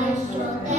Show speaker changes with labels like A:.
A: my stroke.